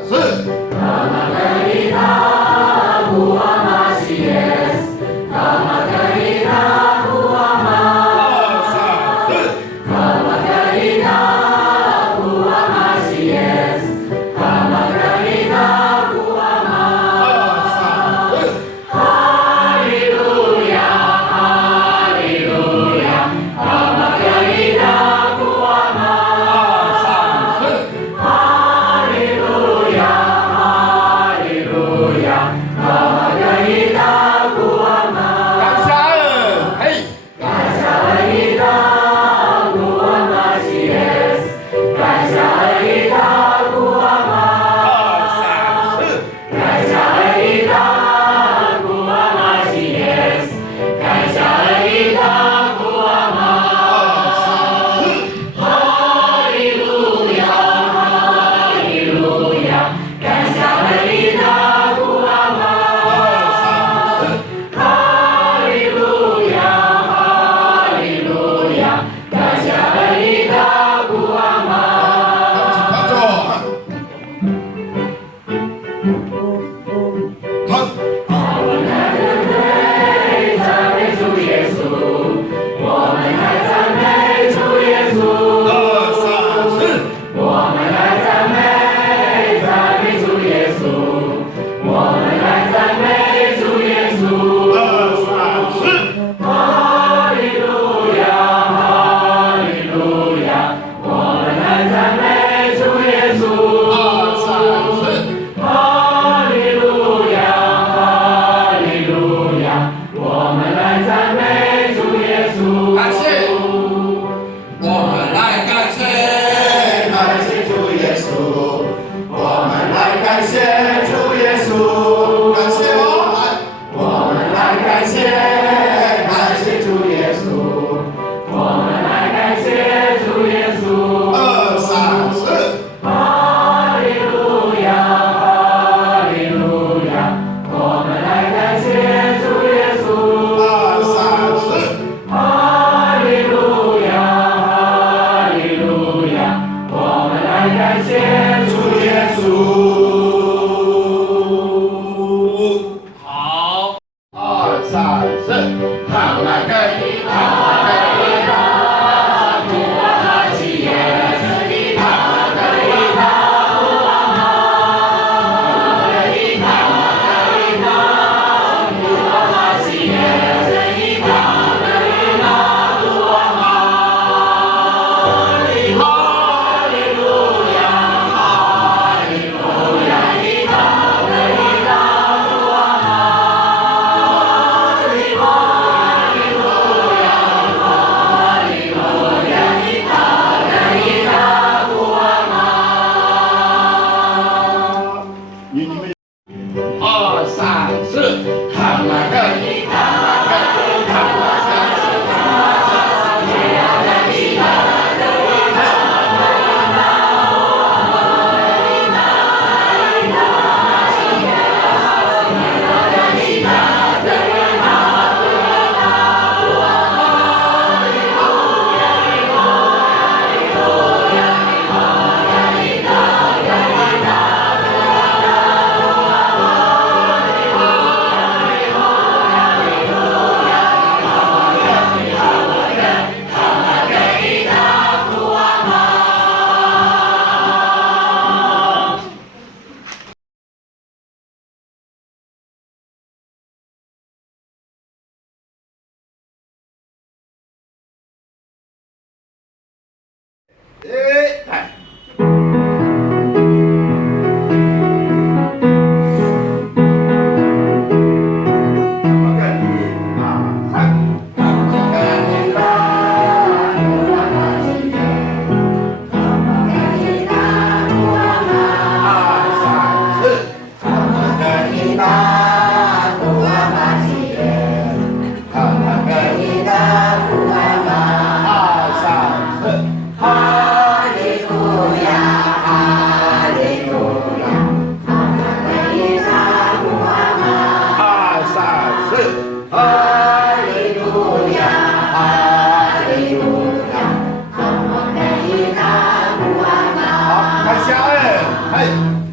是。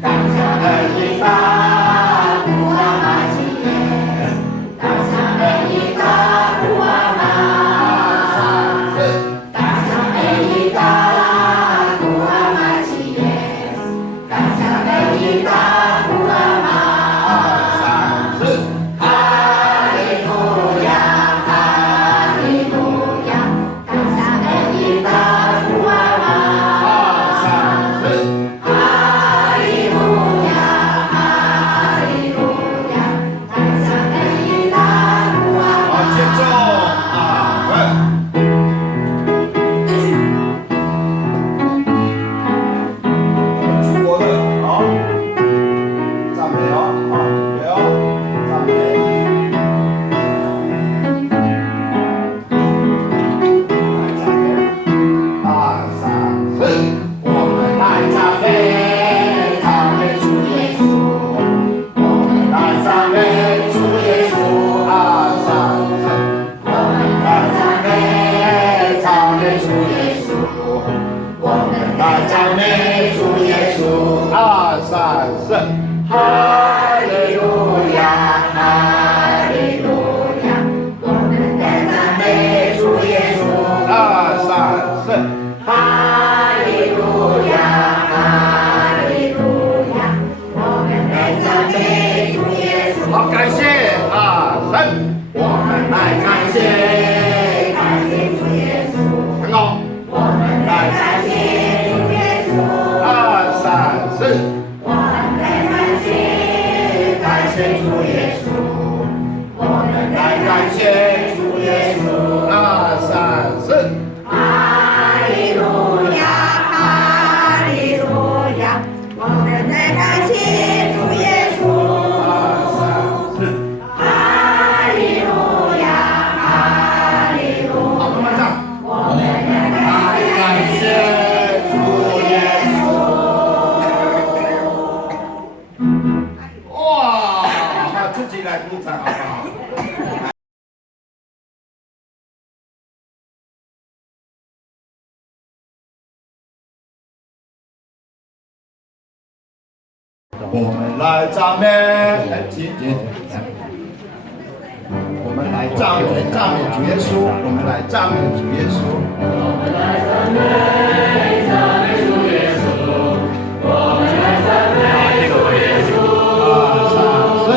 感谢我们来感谢，感谢主耶稣。很好，我们来感谢主耶稣。2、3、4，我们来感谢，感谢主耶稣。我们来感谢主耶稣。2、3、4，哈利路亚，哈利路亚。我们来感谢主耶稣。我们来赞美，我们来赞美主耶稣，我们来赞美主耶稣，我们来赞美主耶稣，我们来赞美主耶稣。2、3、4，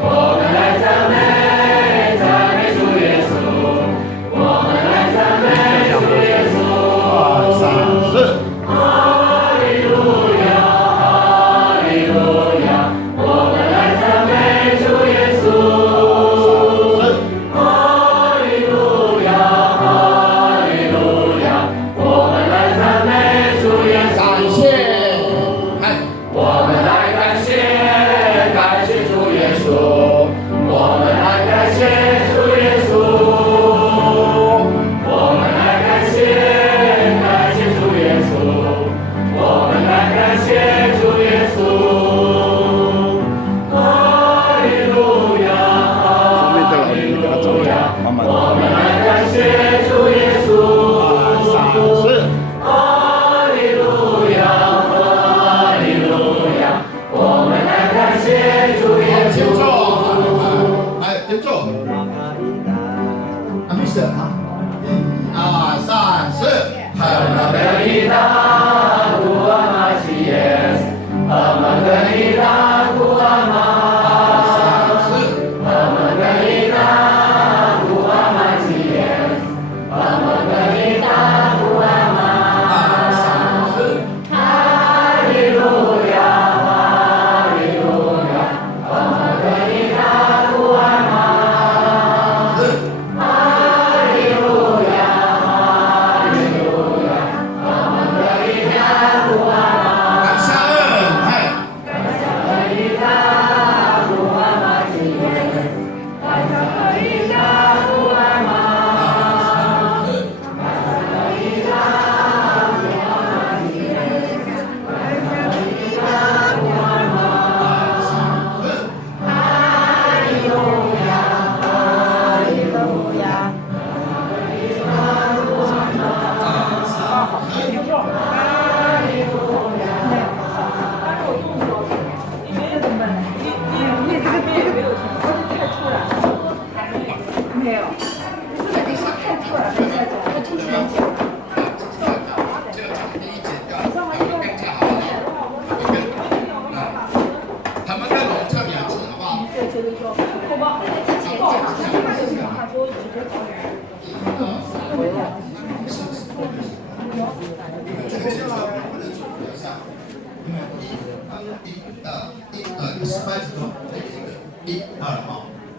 我们来赞美主耶稣，我们来赞美主耶稣。2、3、4。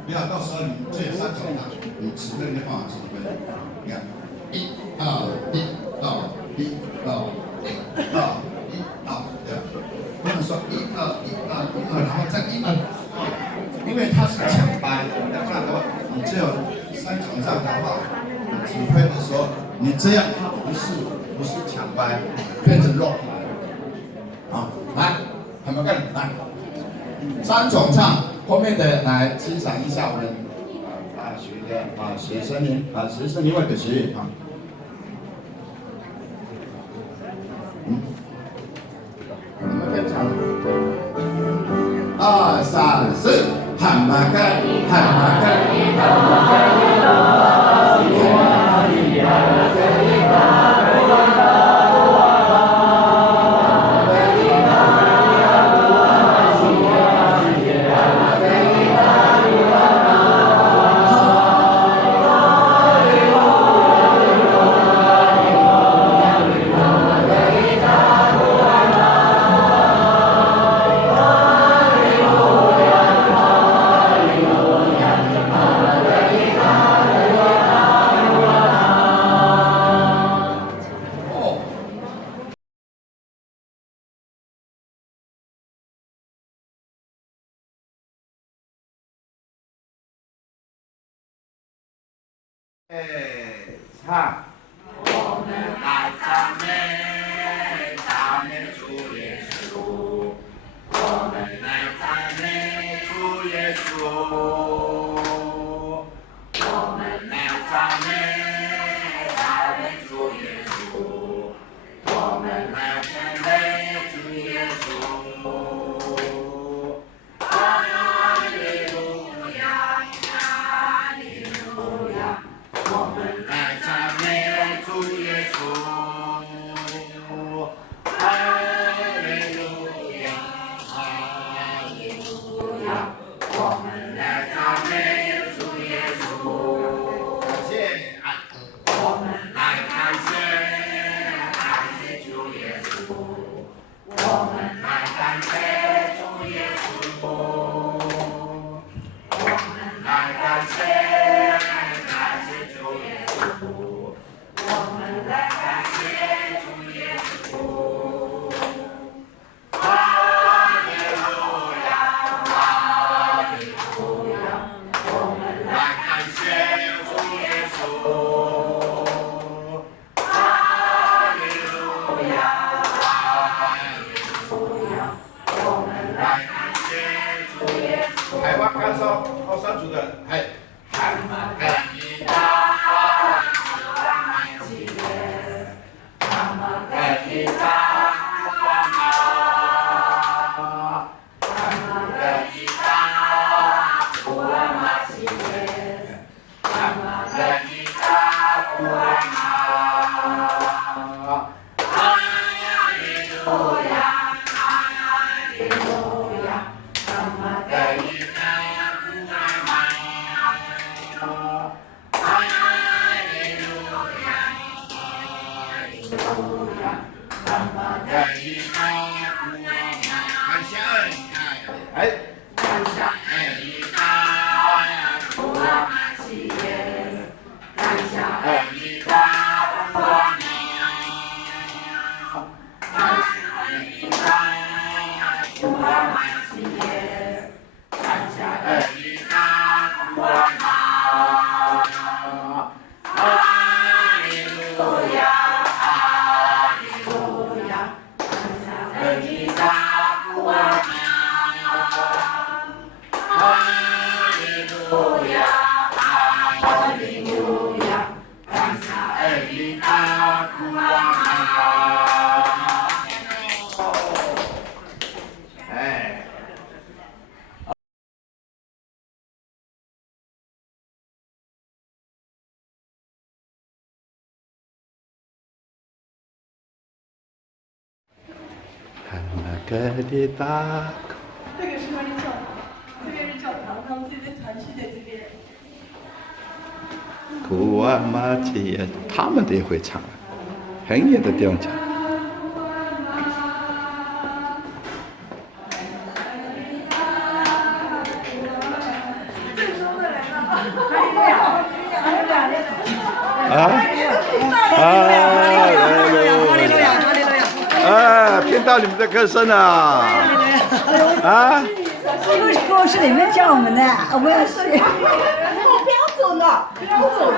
不要到时候你这3种呢，你只认的话只会，你看1、2、1、2、1、2、1、2、1、2，对吧？不能说1、2、1、2、1、2，然后再1、2，因为它是抢班，要不然的话，你只有3种上的话，你指挥的时候，你这样它不是抢班，变成肉。好，来，还没有看，来，3种唱。后面的来欣赏一下我们大学的学生年学生年会的学员啊。我们跟唱，2、3、4，喊马盖，喊马盖，喊马盖。唱。我们来赞美，赞美主耶稣。我们来赞美主耶稣。我们来赞美，赞美主耶稣。我们来赞美主耶稣。哈利路亚，哈利路亚。我们来赞美主耶稣。哈利路亚，哈利路亚。我们来赞美主耶稣。感谢爱。我们来感谢，感谢主耶稣。我们来感谢主耶稣。我们来感谢，感谢主耶稣。我们来感谢主耶稣。哈利路亚，哈利路亚。我们来感谢主耶稣。哈利路亚，哈利路亚。我们来感谢主耶稣。台湾感受后山族的，嗨，汉马格吉他，汉马吉耶，汉马格吉他，汉马，汉马格吉他，汉马吉耶，汉马格吉他，汉马，哈利路亚，哈利路亚，汉马格吉他。格里达，这个是关于教堂，这边是教堂，他们这边团契在这边。古瓦马吉，他们都也会唱，很远的地方讲。听到你们的歌声了啊！歌是你们教我们的，我们要学。不要走呢，不要走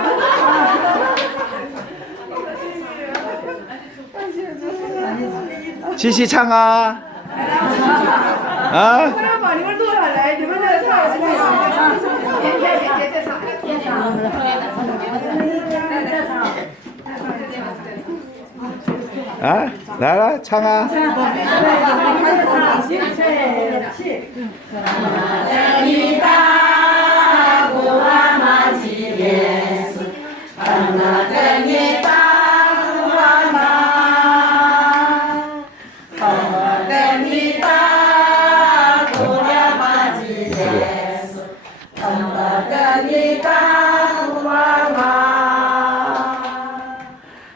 继续唱啊！啊！我要把你们录下来，你们再唱，啊，来了，唱啊！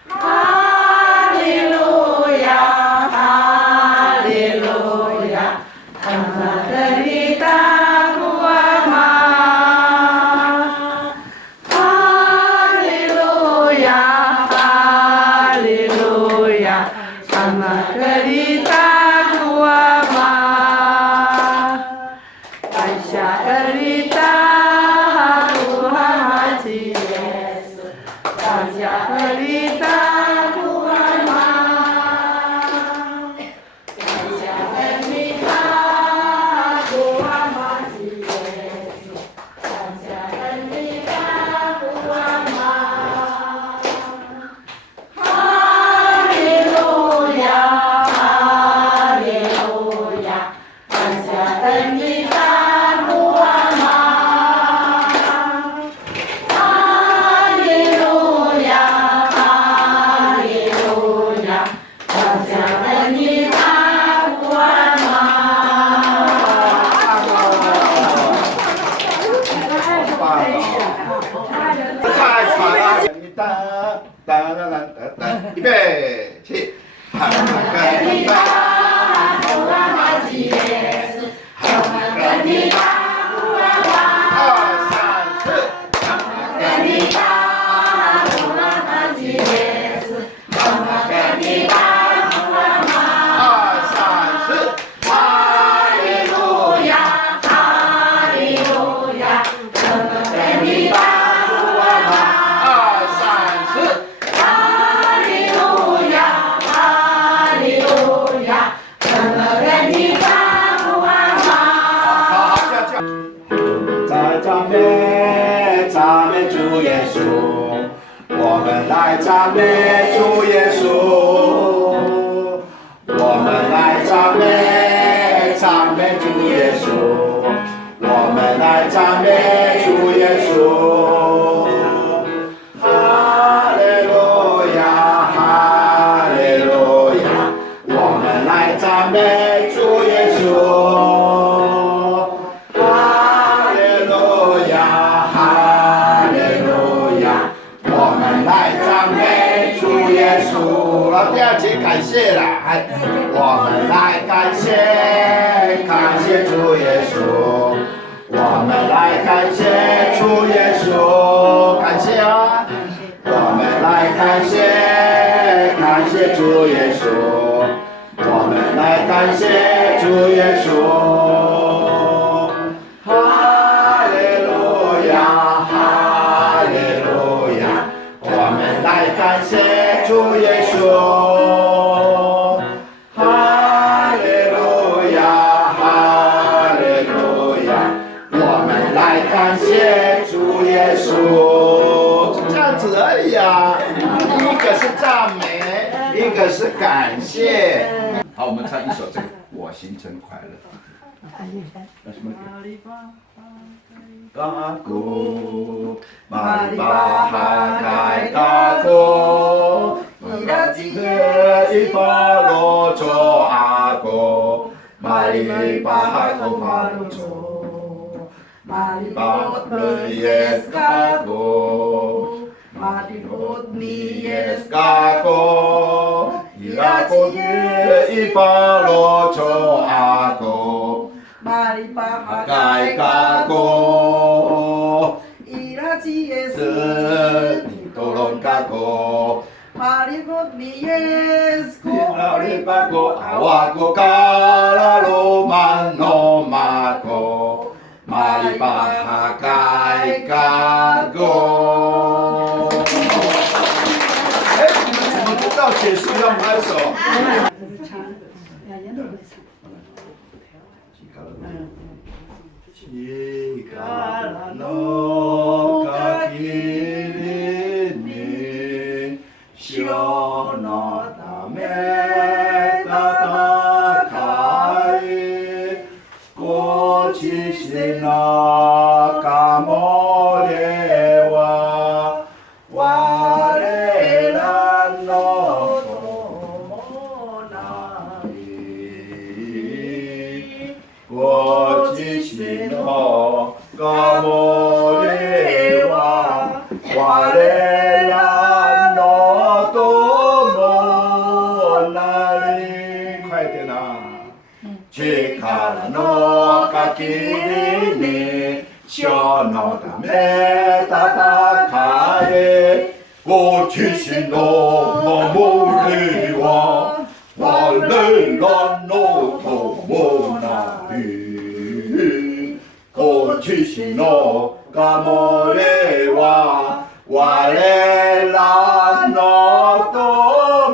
哈利路亚，哈利路亚。美主耶稣，我们来赞美主耶稣，我们来赞美主耶稣，我们来赞美主耶稣。哈利路亚，哈利路亚，我们来赞美主耶稣。第二节感谢了，我们来感谢主耶稣，我们来感谢主耶稣，感谢啊，我们来感谢主耶稣，我们来感谢主耶稣。哈利路亚，哈利路亚，我们来感谢主耶稣。这样子而已啊，一个是赞美，一个是感谢。好，我们唱一首这个《我行程快乐》。什么歌？嘎咕，玛利巴哈盖嘎咕，伊拉吉耶伊法罗佐阿咕，玛利巴哈库法罗佐。Malibot mi jest kako, malibot mi jest kako, Irakot mi i palocho ako, malipahagay kako, Irati jest tolong kako, malibot mi jest kako, awako kalalo manomako. Malipahagay kako。哎，你们怎么不知道结束要拍手？Jika no kakiri ni shono tame tatakai kochishi no kamore wa wareらの友なりご自身の守れは我らの友なり書いてな力の限りに書のため戦えご自身の守りは我らの友なりご自身の守りは我らの友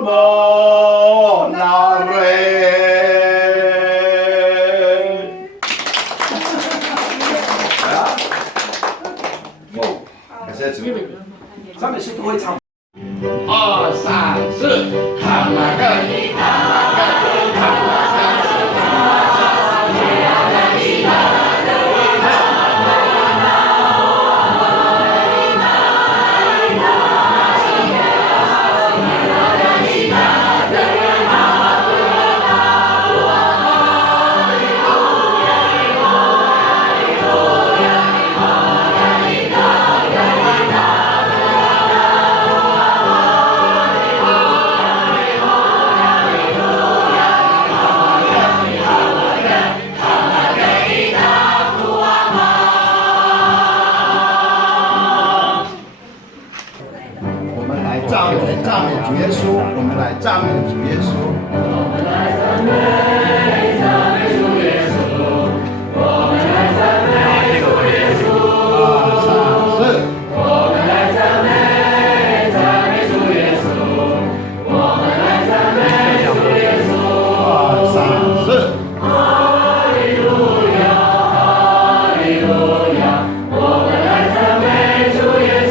なり感谢主赞美诗都会唱2、3、4卡拉格里卡拉格里卡拉格赞美主耶稣，我们来赞美主耶稣。我们来赞美主耶稣，我们来赞美主耶稣。2、3、4。我们来赞美主耶稣，我们来赞美主耶稣。2、3、4。哈利路亚，哈利路亚，我们来赞美主耶稣。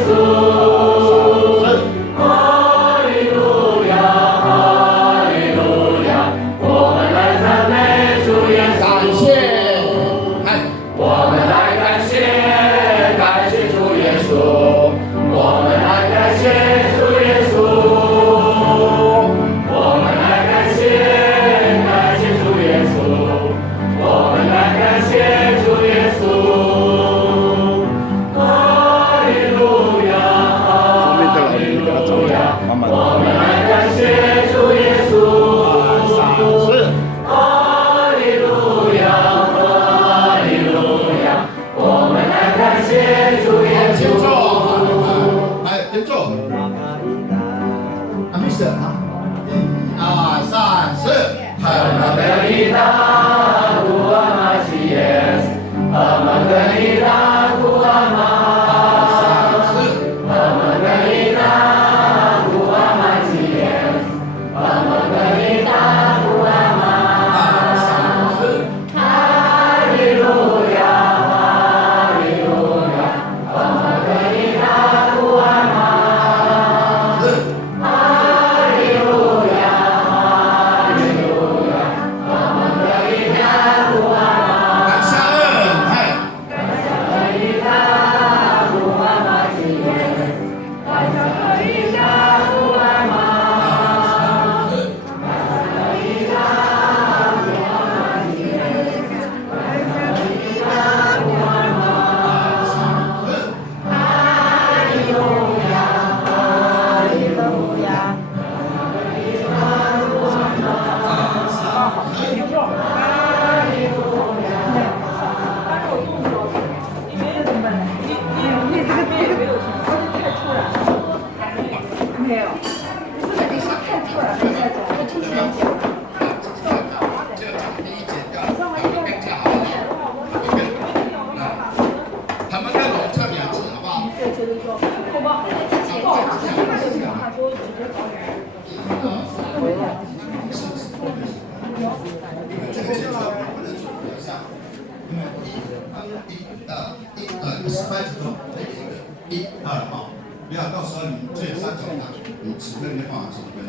不要到时候你这三脚打，你指挥没办法指挥。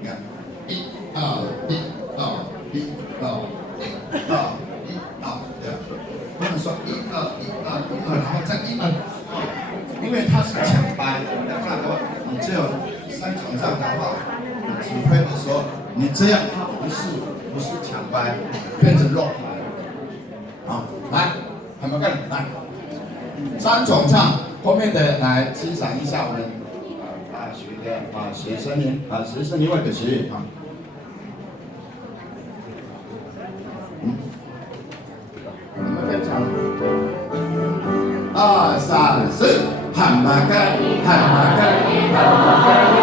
你看，一二，对吧？不能说一二，然后再一二，因为它是抢班，要不然的话，你只有三脚上的话，你指挥的时候，你这样它不是抢班，变成肉排。好，来，还没干，来，三种唱。后面的来欣赏一下我们大学的学生音学生音乐的学员啊。我们跟唱，2、3、4，喊马杆，喊马杆，喊马杆。